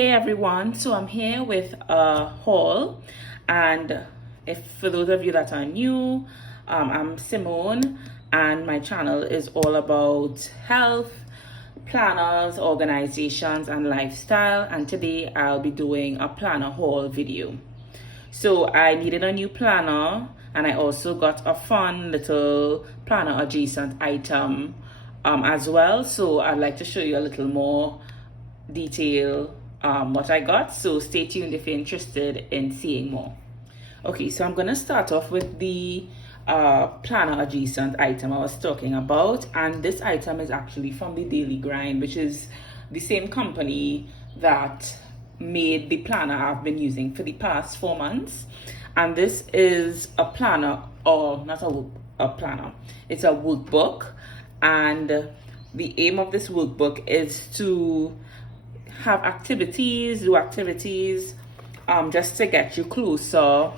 Hey everyone, so I'm here with a haul, and if for those of you that are new, I'm Simone, and my channel is all about health, planners, organizations, and lifestyle. And today I'll be doing a planner haul video. So I needed a new planner, and I also got a fun little planner adjacent item as well. So I'd like to show you a little more detail what I got, so stay tuned if you're interested in seeing more. Okay, so I'm gonna start off with the planner adjacent item I was talking about, and this item is actually from the Daily Grind, which is the same company that made the planner I've been using for the past 4 months. And this is a planner, or not a planner, it's a workbook, and the aim of this workbook is to have activities, do activities just to get you closer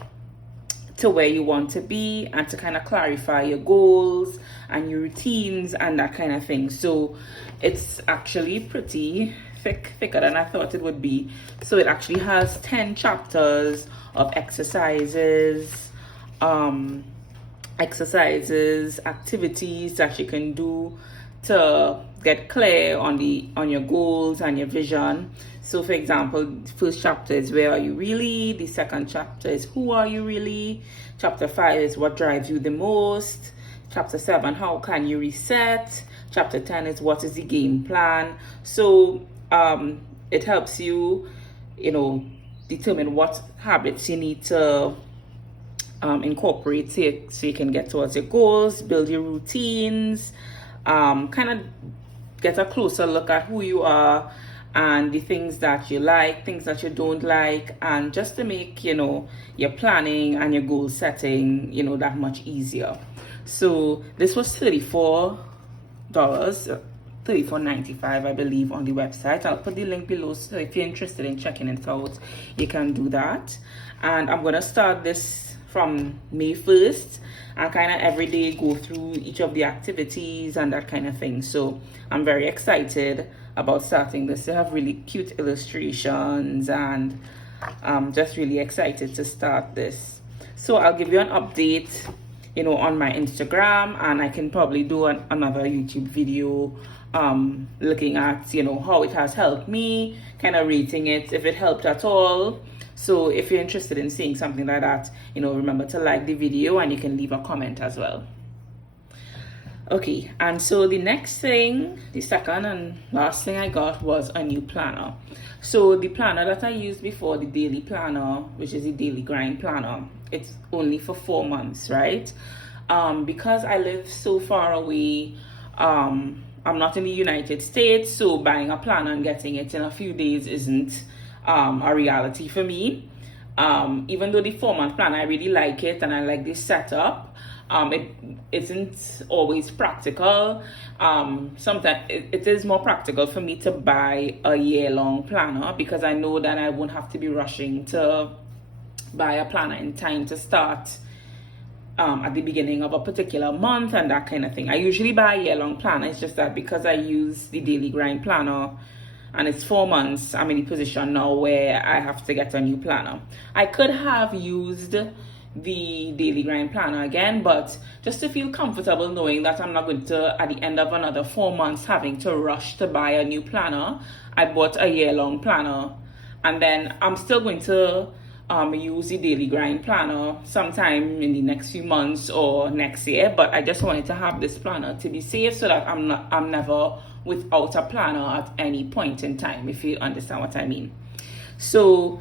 to where you want to be, and to kind of clarify your goals and your routines and that kind of thing. So it's actually pretty thicker than I thought it would be. So it actually has 10 chapters of exercises, activities that you can do to get clear on your goals and your vision. So for example, the first chapter is where are you really, the second chapter is who are you really, chapter 5 is what drives you the most, chapter 7 how can you reset, chapter 10 is what is the game plan. So it helps you determine what habits you need to incorporate so you can get towards your goals, build your routines, kind of get a closer look at who you are and the things that you like, things that you don't like, and just to make your planning and your goal setting that much easier. So this was $34, $34.95 I believe on the website. I'll put the link below, so if you're interested in checking it out, you can do that. And I'm gonna start this from May 1st and kind of every day go through each of the activities and that kind of thing. So I'm very excited about starting this. They have really cute illustrations, and I'm just really excited to start this. So I'll give you an update on my Instagram, and I can probably do another YouTube video looking at how it has helped me, kind of rating it if it helped at all. So if you're interested in seeing something like that, remember to like the video, and you can leave a comment as well. Okay, and so the next thing, the second and last thing I got was a new planner. So the planner that I used before, the daily planner, which is the Daily Grind planner, it's only for 4 months, right? Because I live so far away, I'm not in the United States, so buying a planner and getting it in a few days isn't a reality for me. Even though the 4-month plan, I really like it and I like this setup, it isn't always practical. Sometimes it is more practical for me to buy a year-long planner, because I know that I won't have to be rushing to buy a planner in time to start at the beginning of a particular month and that kind of thing. I usually buy a year-long planner. It's just that because I use the Daily Grind planner and it's 4 months, I'm in a position now where I have to get a new planner. I could have used the Daily Grind planner again, but just to feel comfortable knowing that I'm not going to, at the end of another 4 months, having to rush to buy a new planner, I bought a year-long planner. And then I'm still going to use the Daily Grind planner sometime in the next few months or next year, but I just wanted to have this planner to be safe, so that I'm never without a planner at any point in time, if you understand what I mean. So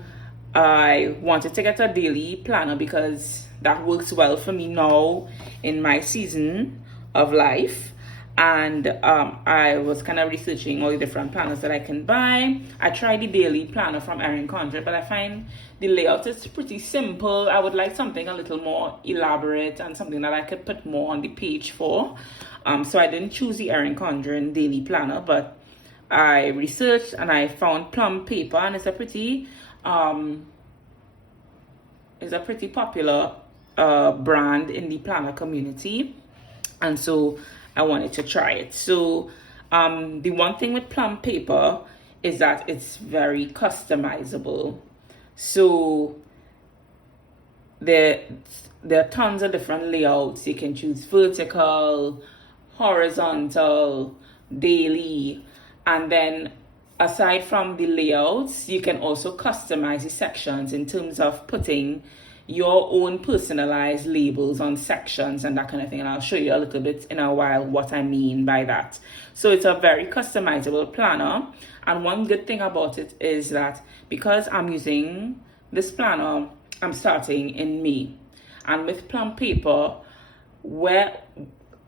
I wanted to get a daily planner because that works well for me now in my season of life. And I was kind of researching all the different planners that I can buy. I tried the daily planner from Erin Condren, but I find the layout is pretty simple. I would like something a little more elaborate and something that I could put more on the page for. So I didn't choose the Erin Condren daily planner, but I researched and I found Plum Paper, and it's a pretty popular brand in the planner community, and so I wanted to try it. So the one thing with Plum Paper is that it's very customizable. So there are tons of different layouts. You can choose vertical, horizontal, daily, and then aside from the layouts, you can also customize the sections in terms of putting your own personalized labels on sections and that kind of thing. And I'll show you a little bit in a while what I mean by that. So it's a very customizable planner. And one good thing about it is that because I'm using this planner, I'm starting in May. And with Plum Paper, where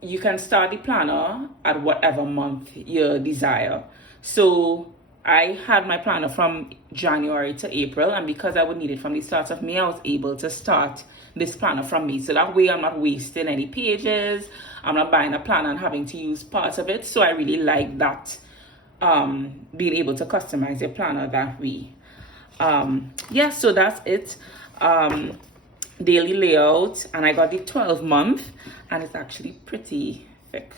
you can start the planner at whatever month you desire. So I had my planner from January to April, and because I would need it from the start of May, I was able to start this planner from May. So that way I'm not wasting any pages, I'm not buying a planner and having to use parts of it. So I really like that, being able to customize your planner that way. Yeah, so that's it. Daily layout, and I got the 12-month, and it's actually pretty thick.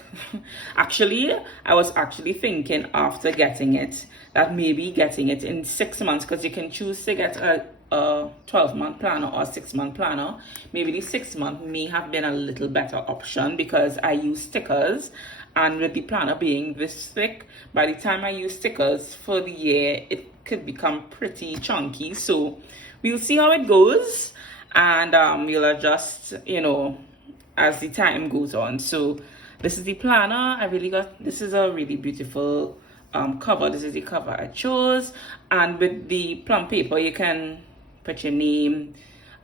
Actually, I was actually thinking after getting it that maybe getting it in 6 months, because you can choose to get a 12-month planner or a 6-month planner. Maybe the 6-month may have been a little better option because I use stickers, and with the planner being this thick, by the time I use stickers for the year, it could become pretty chunky. So we'll see how it goes, and you'll adjust, as the time goes on. So this is the planner. This is a really beautiful cover. This is the cover I chose, and with the Plum Paper you can put your name,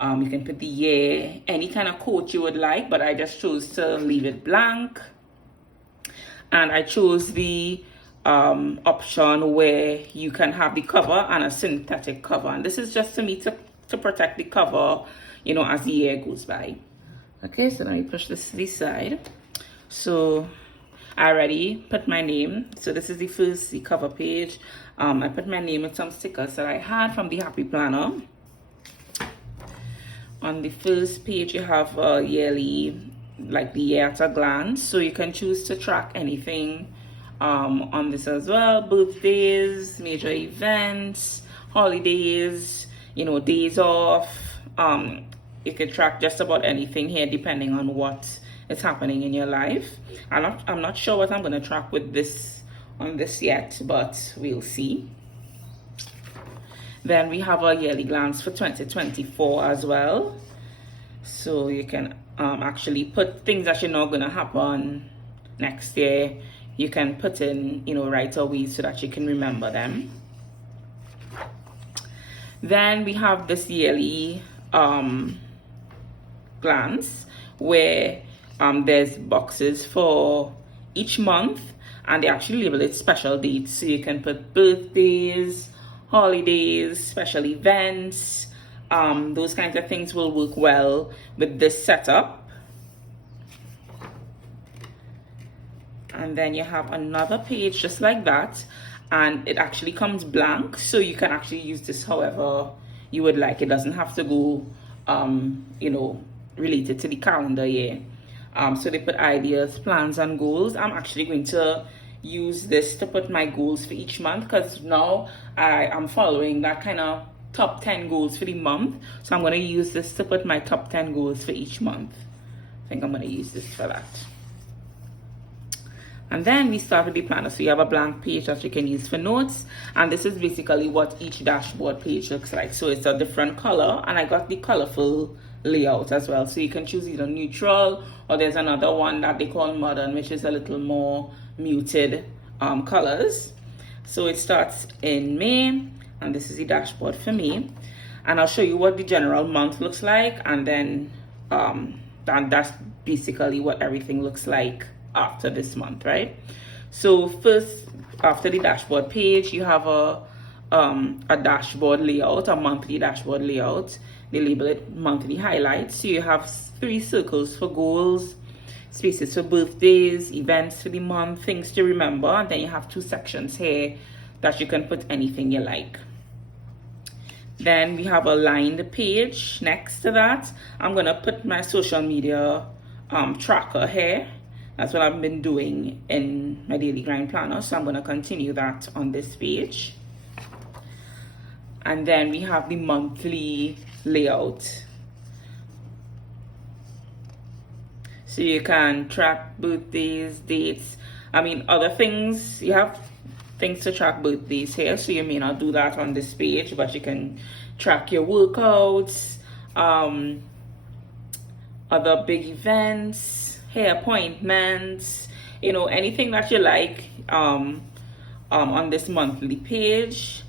you can put the year, any kind of quote you would like, but I just chose to leave it blank. And I chose the option where you can have the cover and a synthetic cover, and this is just to me to protect the cover, as the year goes by. Okay, so let me push this to the side. So I already put my name. So this is the cover page. I put my name with some stickers that I had from the Happy Planner. On the first page you have a yearly, like the year at a glance, so you can choose to track anything on this as well. Birthdays, major events, holidays, days off. You can track just about anything here depending on what is happening in your life. I'm not sure what I'm going to track with this on this yet, but we'll see. Then we have a yearly glance for 2024 as well, so you can actually put things that you know are going to happen next year. You can put in right away so that you can remember them. Then we have this yearly glance where there's boxes for each month, and they actually label it special dates, so you can put birthdays, holidays, special events. Those kinds of things will work well with this setup. And then you have another page just like that, and it actually comes blank, so you can actually use this however you would like. It doesn't have to go related to the calendar year. So they put ideas, plans, and goals. I'm actually going to use this to put my goals for each month, because now I am following that kind of top 10 goals for the month. So I'm going to use this to put my top 10 goals for each month. I think I'm going to use this for that. And then we start with the planner. So you have a blank page that you can use for notes, and this is basically what each dashboard page looks like. So it's a different color, and I got the colorful layout as well, so you can choose either neutral, or there's another one that they call modern, which is a little more muted colors. So it starts in May, and this is the dashboard for May, and I'll show you what the general month looks like, and then that's basically what everything looks like after this month, right? So first, after the dashboard page, you have a dashboard layout, a monthly dashboard layout. They label it monthly highlights. So you have 3 circles for goals, spaces for birthdays, events for the month, things to remember, and then you have 2 sections here that you can put anything you like. Then we have a lined page next to that. I'm gonna put my social media tracker here. That's what I've been doing in my daily grind planner, so I'm going to continue that on this page. And then we have the monthly layout. So you can track birthdays, dates, other things. You have things to track birthdays here, so you may not do that on this page, but you can track your workouts, other big events, hair appointments, anything that you like on this monthly page.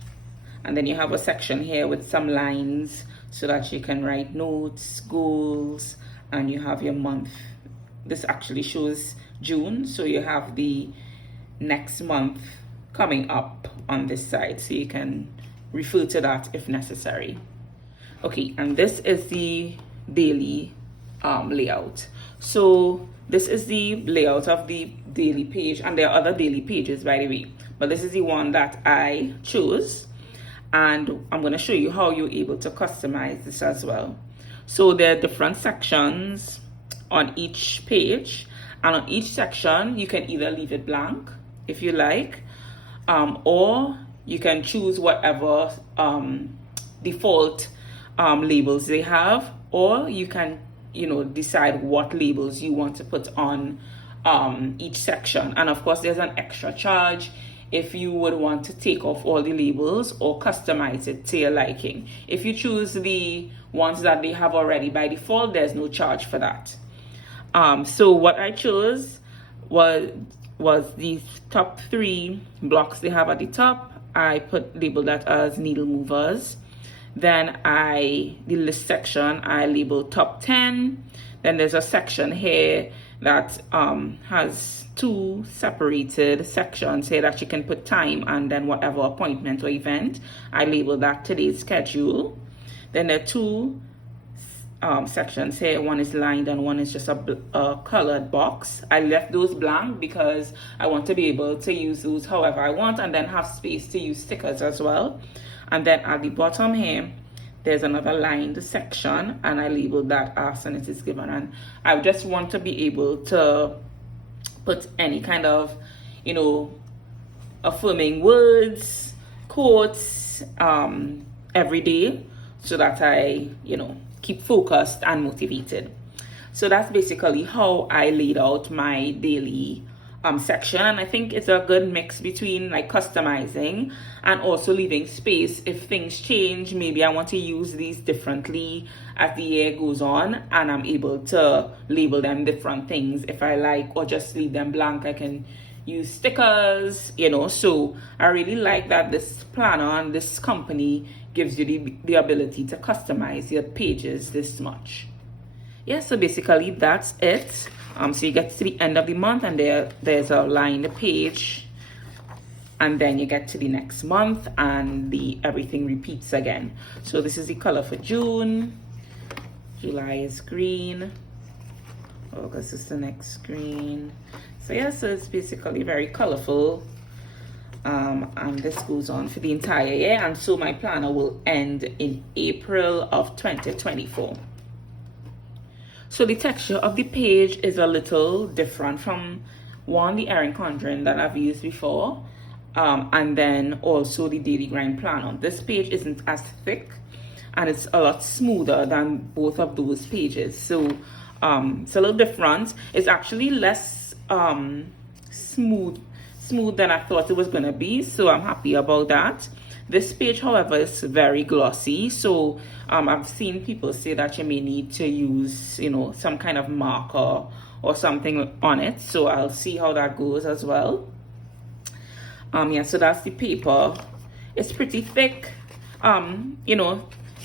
And then you have a section here with some lines so that you can write notes, goals, and you have your month. This actually shows June, so you have the next month coming up on this side, so you can refer to that if necessary. Okay, and this is the daily layout. So this is the layout of the daily page, and there are other daily pages, by the way, but this is the one that I chose, and I'm going to show you how you're able to customize this as well. So there are different sections on each page, and on each section you can either leave it blank if you like, or you can choose whatever default labels they have, or you can decide what labels you want to put on each section. And of course there's an extra charge if you would want to take off all the labels or customize it to your liking. If you choose the ones that they have already by default, there's no charge for that. So what I chose was these top 3 blocks they have at the top. I labeled that as needle movers. Then the list section, I labeled top 10. Then there's a section here that has 2 separated sections here that you can put time and then whatever appointment or event. I labeled that today's schedule. Then there are 2 sections here. One is lined and one is just a colored box. I left those blank because I want to be able to use those however I want, and then have space to use stickers as well. And then at the bottom here there's another lined section, and I labeled that as and it is given. And I just want to be able to put any kind of affirming words, quotes every day, so that I keep focused and motivated. So that's basically how I laid out my daily section, and I think it's a good mix between like customizing and also leaving space if things change. Maybe I want to use these differently as the year goes on, and I'm able to label them different things if I like, or just leave them blank. I can use stickers, so I really like that this planner and this company gives you the ability to customize your pages this much. Yeah, so basically that's it. So you get to the end of the month, and there's a line, the page, and then you get to the next month, and everything repeats again. So this is the color for June. July is green. August is the next green. So yeah, so it's basically very colorful. And this goes on for the entire year, and so my planner will end in April of 2024. So the texture of the page is a little different from the Erin Condren that I've used before, and then also the Daily Grind planner. This page isn't as thick, and it's a lot smoother than both of those pages. So it's a little different. It's actually less smooth than I thought it was gonna be, so I'm happy about that. This page, however, is very glossy, so I've seen people say that you may need to use some kind of marker or something on it, so I'll see how that goes as well. Yeah, so that's the paper. It's pretty thick,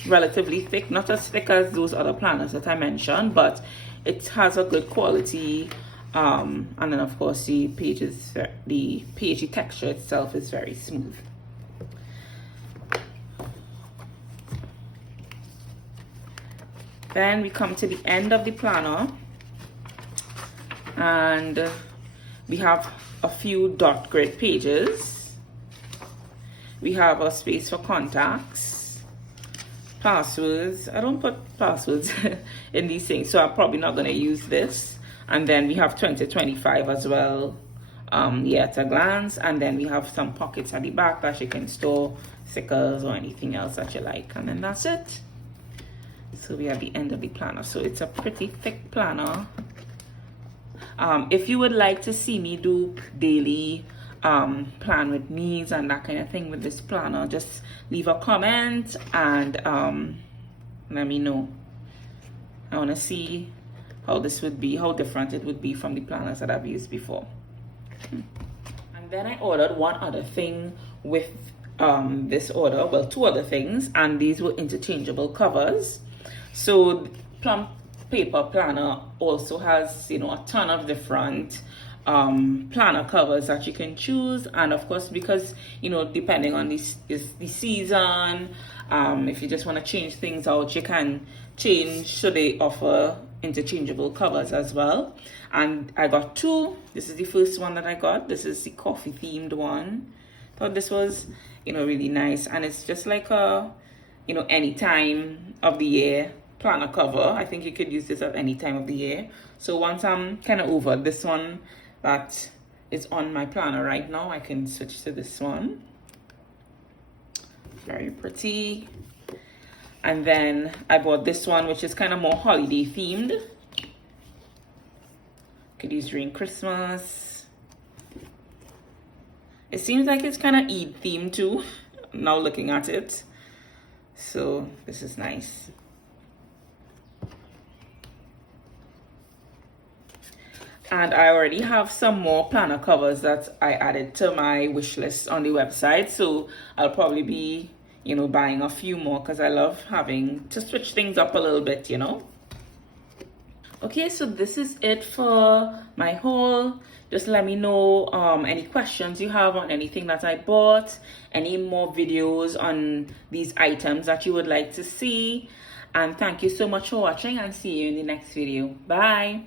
relatively thick, not as thick as those other planners that I mentioned, but it has a good quality. And then of course the pagey texture itself is very smooth. Then we come to the end of the planner, and we have a few dot grid pages. We have a space for contacts, passwords. I don't put passwords in these things, so I'm probably not going to use this. And then we have 2025 as well, yeah, at a glance. And then we have some pockets at the back that you can store stickers or anything else that you like, and then that's it. So we are at the end of the planner. So it's a pretty thick planner. If you would like to see me do daily plan with needs and that kind of thing with this planner, just leave a comment and let me know. I want to see how this would be, how different it would be from the planners that I've used before. And then I ordered one other thing with this order, well, two other things, and these were interchangeable covers. So Plum Paper Planner also has, you know, a ton of different planner covers that you can choose. And of course, because, you know, depending on the season, if you just want to change things out, you can change. So they offer interchangeable covers as well. And I got two. This is the first one that I got. This is the coffee themed one. Thought this was, you know, really nice, and it's just like a, you know, any time of the year planner cover. I think you could use this at any time of the year. So once I'm kind of over this one that is on my planner right now, I can switch to this one. Very pretty. And then I bought this one, which is kind of more holiday themed. Could use during Christmas. It seems like it's kind of Eid themed too, now looking at it. So this is nice. And I already have some more planner covers that I added to my wish list on the website. So I'll probably be, you know, buying a few more because I love having to switch things up a little bit, you know. Okay, so this is it for my haul. Just let me know any questions you have on anything that I bought, any more videos on these items that you would like to see. And thank you so much for watching, and see you in the next video. Bye.